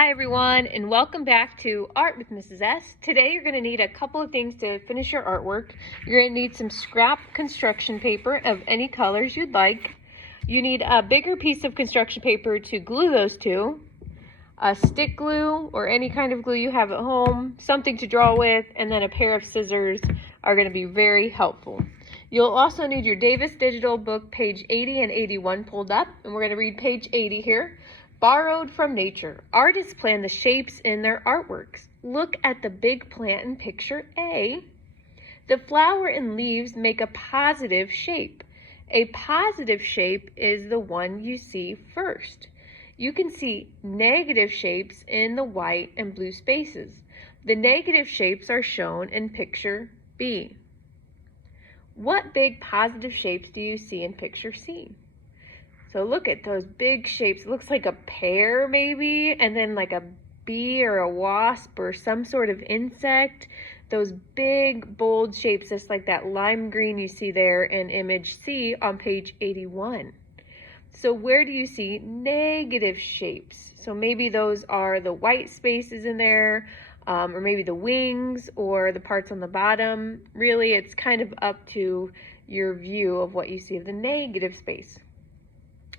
Hi everyone, and welcome back to Art with Mrs. S. Today you're going to need a couple of things to finish your artwork. You're going to need some scrap construction paper of any colors you'd like. You need a bigger piece of construction paper to glue those to, a stick glue or any kind of glue you have at home, something to draw with, and then a pair of scissors are going to be very helpful. You'll also need your Davis Digital book page 80 and 81 pulled up, and we're going to read page 80 here. Borrowed from nature. Artists plan the shapes in their artworks. Look at the big plant in picture A. The flower and leaves make a positive shape. A positive shape is the one you see first. You can see negative shapes in the white and blue spaces. The negative shapes are shown in picture B. What big positive shapes do you see in picture C? So look at those big shapes. It looks like a pear maybe, and then like a bee or a wasp or some sort of insect. Those big bold shapes, just like that lime green you see there in image C on page 81. So where do you see negative shapes? So maybe those are the white spaces in there, or maybe the wings or the parts on the bottom. Really, it's kind of up to your view of what you see of the negative space.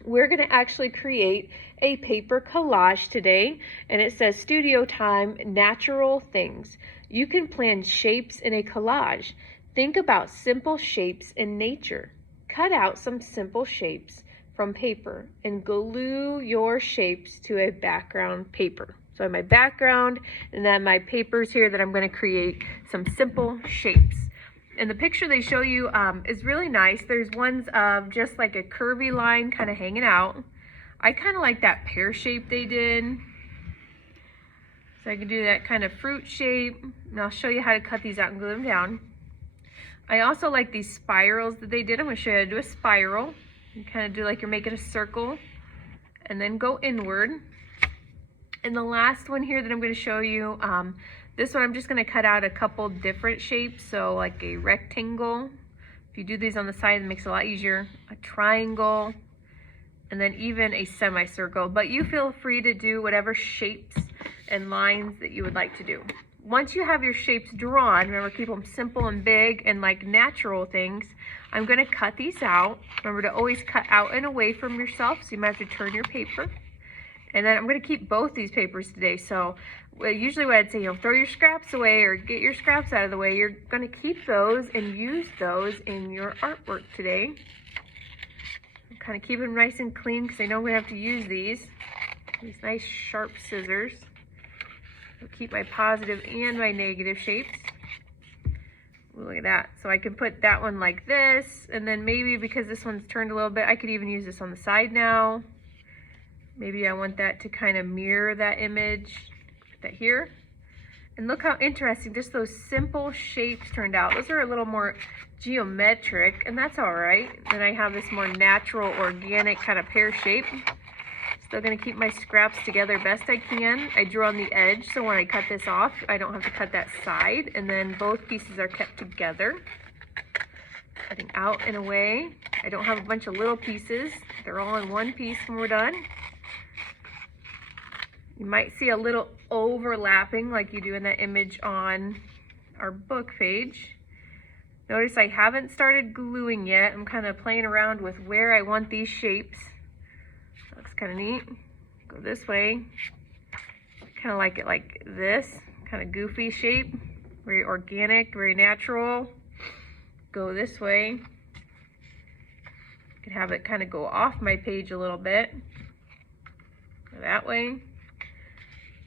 We're going to actually create a paper collage today, and it says Studio Time, Natural Things. You can plan shapes in a collage. Think about simple shapes in nature. Cut out some simple shapes from paper and glue your shapes to a background paper. So I have my background and then my papers here that I'm going to create some simple shapes. And the picture they show you is really nice. There's ones of just like a curvy line kind of hanging out. I kind of like that pear shape they did. So I can do that kind of fruit shape. And I'll show you how to cut these out and glue them down. I also like these spirals that they did. I'm going to show you how to do a spiral. You kind of do like you're making a circle and then go inward. And the last one here that I'm going to show you, this one I'm just going to cut out a couple different shapes, so like a rectangle. If you do these on the side, it makes it a lot easier. A triangle, and then even a semicircle. But you feel free to do whatever shapes and lines that you would like to do. Once you have your shapes drawn, remember, keep them simple and big and like natural things. I'm going to cut these out. Remember to always cut out and away from yourself, so you might have to turn your paper. And then I'm going to keep both these papers today. So usually what I'd say, throw your scraps away or get your scraps out of the way. You're going to keep those and use those in your artwork today. Kind of keep them nice and clean because I know we have to use these nice sharp scissors. I'll keep my positive and my negative shapes. Look at that. So I can put that one like this, and then maybe because this one's turned a little bit, I could even use this on the side now. Maybe I want that to kind of mirror that image. Put that here. And look how interesting just those simple shapes turned out. Those are a little more geometric, and that's all right. Then I have this more natural, organic kind of pear shape. Still going to keep my scraps together best I can. I drew on the edge, so when I cut this off, I don't have to cut that side. And then both pieces are kept together. Cutting out and away. I don't have a bunch of little pieces. They're all in one piece when we're done. You might see a little overlapping like you do in that image on our book page. Notice I haven't started gluing yet. I'm kind of playing around with where I want these shapes. Looks kind of neat. Go this way. Kind of like it like this. Kind of goofy shape. Very organic, very natural. Go this way. You can have it kind of go off my page a little bit. Go that way.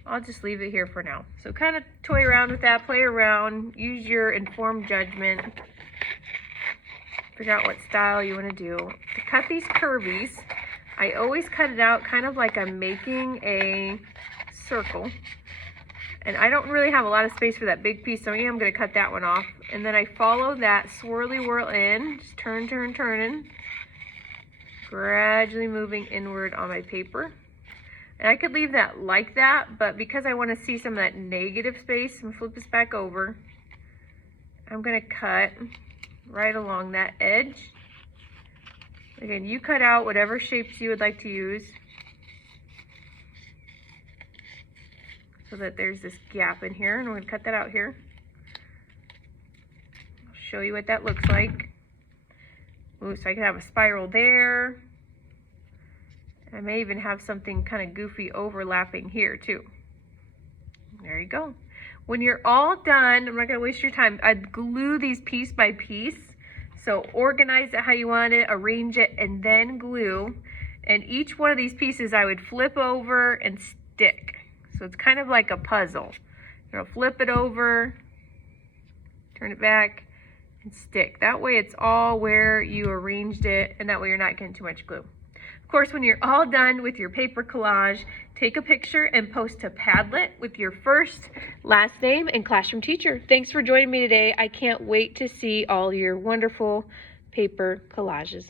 I'll just leave it here for now. So kind of toy around with that, play around, use your informed judgment. Figure out what style you want to do. To cut these curvies, I always cut it out kind of like I'm making a circle. And I don't really have a lot of space for that big piece, so I'm going to cut that one off. And then I follow that swirly whirl in, just turning, gradually moving inward on my paper. And I could leave that like that, but because I want to see some of that negative space, I'm going to flip this back over. I'm going to cut right along that edge. Again, you cut out whatever shapes you would like to use. so that there's this gap in here, and we're going to cut that out here. I'll show you what that looks like. Ooh, so I can have a spiral there. I may even have something kind of goofy overlapping here too. There you go. When you're all done, I'm not going to waste your time, I'd glue these piece by piece. So organize it how you want it, arrange it, and then glue. And each one of these pieces I would flip over and stick. So it's kind of like a puzzle. You'll flip it over, turn it back, and stick. That way it's all where you arranged it, and that way you're not getting too much glue. Of course, when you're all done with your paper collage, take a picture and post to Padlet with your first, last name, and classroom teacher. Thanks for joining me today. I can't wait to see all your wonderful paper collages.